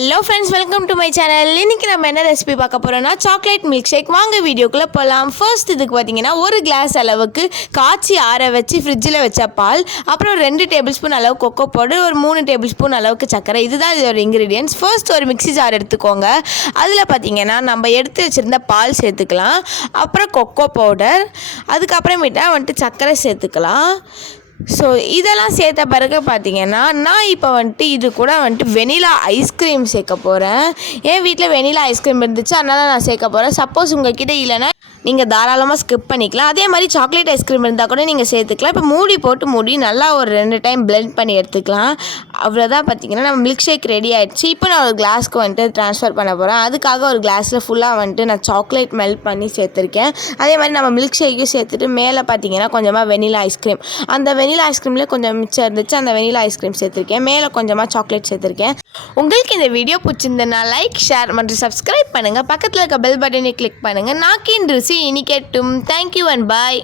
Hello friends, welcome to my channel. இன்றைக்கி நம்ம என்ன ரெசிபி பார்க்க போகிறோம்னா சாக்லேட் மில்க் ஷேக். வாங்க வீடியோக்குள்ளே போகலாம். ஃபர்ஸ்ட் இதுக்கு பார்த்தீங்கன்னா ஒரு கிளாஸ் அளவுக்கு காய்ச்சி ஆற வச்சு ஃப்ரிட்ஜில் வச்ச பால், அப்புறம் 2 டேபிள் ஸ்பூன் அளவு கொக்கோ பவுடர், ஒரு 3 டேபிள் ஸ்பூன் அளவுக்கு சர்க்கரை. இதுதான் இதோட இன்க்ரீடியன்ட்ஸ். ஃபர்ஸ்ட் ஒரு மிக்ஸி ஜார் எடுத்துக்கோங்க. அதில் பார்த்தீங்கன்னா நம்ம எடுத்து வச்சுருந்த பால் சேர்த்துக்கலாம், அப்புறம் கொக்கோ பவுடர், அதுக்கப்புறமேட்டா சர்க்கரை சேர்த்துக்கலாம். ஸோ இதெல்லாம் சேர்த்த பிறகு பார்த்தீங்கன்னா நான் இப்போ இது கூட வெனிலா ஐஸ்கிரீம் சேர்க்க போகிறேன். என் வீட்டில் வெனிலா ஐஸ்கிரீம் இருந்துச்சு, அதனால் நான் சேர்க்க போகிறேன். சப்போஸ் உங்கள்கிட்ட இல்லைன்னா நீங்கள் தாராளமாக ஸ்கிப் பண்ணிக்கலாம். அதே மாதிரி சாக்லேட் ஐஸ்கிரீம் இருந்தால் கூட நீங்கள் சேர்த்துக்கலாம். இப்போ மூடி நல்லா ஒரு 2 டைம் பிளெண்ட் பண்ணி எடுத்துக்கலாம். அவ்வளோதான். பார்த்தீங்கன்னா நம்ம மில்க் ஷேக் ரெடி ஆகிடுச்சு. இப்போ நான் ஒரு கிளாஸ்க்கு ட்ரான்ஸ்ஃபர் பண்ண போகிறேன். அதுக்காக ஒரு கிளாஸில் ஃபுல்லாக நான் சாக்லேட் மெல்ட் பண்ணி சேர்த்துருக்கேன். அதே மாதிரி நம்ம மில்க் ஷேக்கையும் சேர்த்துட்டு மேலே பார்த்தீங்கன்னா கொஞ்சமாக வெனிலா ஐஸ்கிரீம், அந்த வெனிலா ஐஸ்கிரீம்லேயே கொஞ்சம் மிச்சம் இருந்துச்சு, அந்த வெனிலா ஐஸ்கிரீம் சேர்த்துருக்கேன். மேலே கொஞ்சமாக சாக்லேட் சேர்த்துருக்கேன். உங்களுக்கு இந்த வீடியோ பிடிச்சிருந்ததுன்னா லைக், ஷேர் மற்றும் சப்ஸ்கிரைப் பண்ணுங்கள். பக்கத்தில் இருக்க பெல் பட்டனை கிளிக் பண்ணுங்கள். நாக்கின் ருசி இனிக்கட்டும். Thank you and bye.